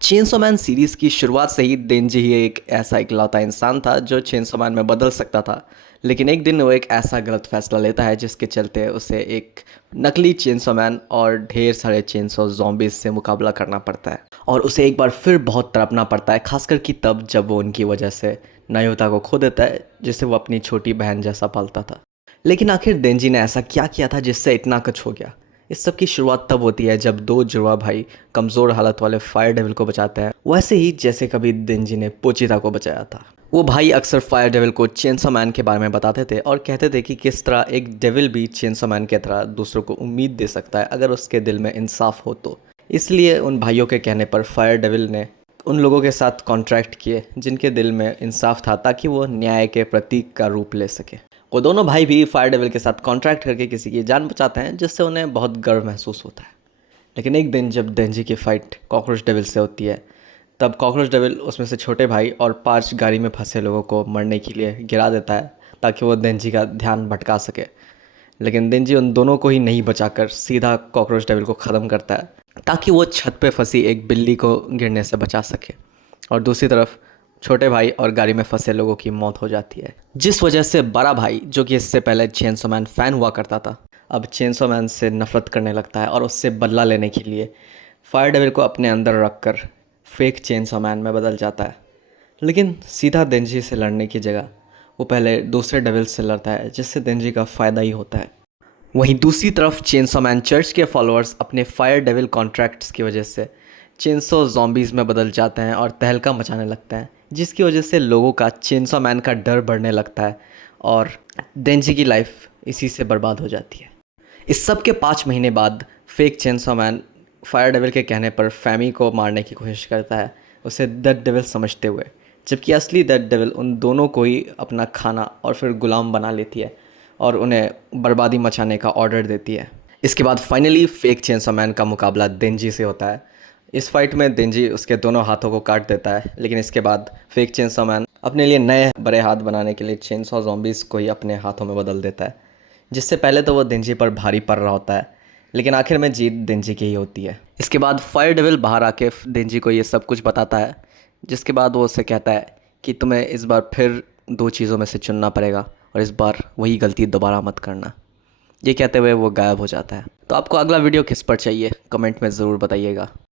Chainsaw man series की शुरुआत से ही डेंजी ही एक ऐसा इकलौता इंसान था जो चेनसो मैन में बदल सकता था। लेकिन एक दिन वो एक ऐसा गलत फैसला लेता है जिसके चलते उसे एक नकली चेनसो मैन और ढेर सारे चेनसो ज़ॉम्बीज़ से मुकाबला करना पड़ता है और उसे एक बार फिर बहुत तड़पना पड़ता है, खासकर कि तब जब वो उनकी वजह से नायोता को खो देता है जिसे वो अपनी छोटी बहन जैसा पालता था। लेकिन आखिर डेंजी ने ऐसा क्या किया था जिससे इतना कुछ हो गया? इस सब की शुरुआत तब होती है जब दो जुड़वा भाई कमज़ोर हालत वाले फायर डेविल को बचाते हैं, वैसे ही जैसे कभी डेंजी ने पोचिता को बचाया था। वो भाई अक्सर फायर डेविल को चेनसो मैन के बारे में बताते थे और कहते थे कि किस तरह एक डेविल भी चेनसो मैन की तरह दूसरों को उम्मीद दे सकता है अगर उसके दिल में इंसाफ हो तो। इसलिए उन भाइयों के कहने पर फायर डेविल ने उन लोगों के साथ कॉन्ट्रैक्ट किए जिनके दिल में इंसाफ था, ताकि वो न्याय के प्रतीक का रूप ले सके। वो दोनों भाई भी फायर डेविल के साथ कॉन्ट्रैक्ट करके किसी की जान बचाते हैं, जिससे उन्हें बहुत गर्व महसूस होता है। लेकिन एक दिन जब डेंजी की फ़ाइट कॉकरोच डेविल से होती है, तब कॉकरोच डेविल उसमें से छोटे भाई और 5 गाड़ी में फंसे लोगों को मरने के लिए गिरा देता है ताकि वो डेंजी का ध्यान भटका सके। लेकिन डेंजी उन दोनों को ही नहीं बचाकर सीधा कॉकरोच डेविल को ख़त्म करता है ताकि वो छत पे फंसी एक बिल्ली को गिरने से बचा सके। और दूसरी तरफ छोटे भाई और गाड़ी में फंसे लोगों की मौत हो जाती है, जिस वजह से बड़ा भाई, जो कि इससे पहले चेनसो मैन फ़ैन हुआ करता था, अब चेनसो मैन से नफरत करने लगता है और उससे बदला लेने के लिए फायर डेविल को अपने अंदर रखकर फेक चेनसो मैन में बदल जाता है। लेकिन सीधा डेंजी से लड़ने की जगह वो पहले दूसरे डेविल से लड़ता है, जिससे डेंजी का फ़ायदा ही होता है। वहीं दूसरी तरफ चेनसो मैन चर्च के फॉलोअर्स अपने फायर डेविल कॉन्ट्रैक्ट्स की वजह से चेनसो ज़ॉम्बीज़ में बदल जाते हैं और तहलका मचाने लगते हैं, जिसकी वजह से लोगों का चेनसो मैन का डर बढ़ने लगता है और डेंजी की लाइफ इसी से बर्बाद हो जाती है। इस सब के 5 महीने बाद fake chainsaw man fire devil के कहने पर फैमी को मारने की कोशिश करता है, उसे डेड डेविल समझते हुए, जबकि असली डेड डेविल उन दोनों को ही अपना खाना और फिर गुलाम बना लेती है और उन्हें बर्बादी मचाने का ऑर्डर देती है। इसके बाद फाइनली फेक चेनसो मैन का मुकाबला डेंजी से होता है। इस फाइट में डेंजी उसके दोनों हाथों को काट देता है, लेकिन इसके बाद फेक चेनसो मैन अपने लिए नए बड़े हाथ बनाने के लिए चेनसो ज़ॉम्बीज़ को ही अपने हाथों में बदल देता है, जिससे पहले तो वो डेंजी पर भारी पड़ रहा होता है, लेकिन आखिर में जीत डेंजी की ही होती है। इसके बाद फायर डेविल बाहर आके डेंजी को ये सब कुछ बताता है, जिसके बाद वो उससे कहता है कि तुम्हें इस बार फिर 2 चीज़ों में से चुनना पड़ेगा और इस बार वही गलती दोबारा मत करना। ये कहते हुए वो गायब हो जाता है। तो आपको अगला वीडियो किस पर चाहिए, कमेंट में ज़रूर बताइएगा।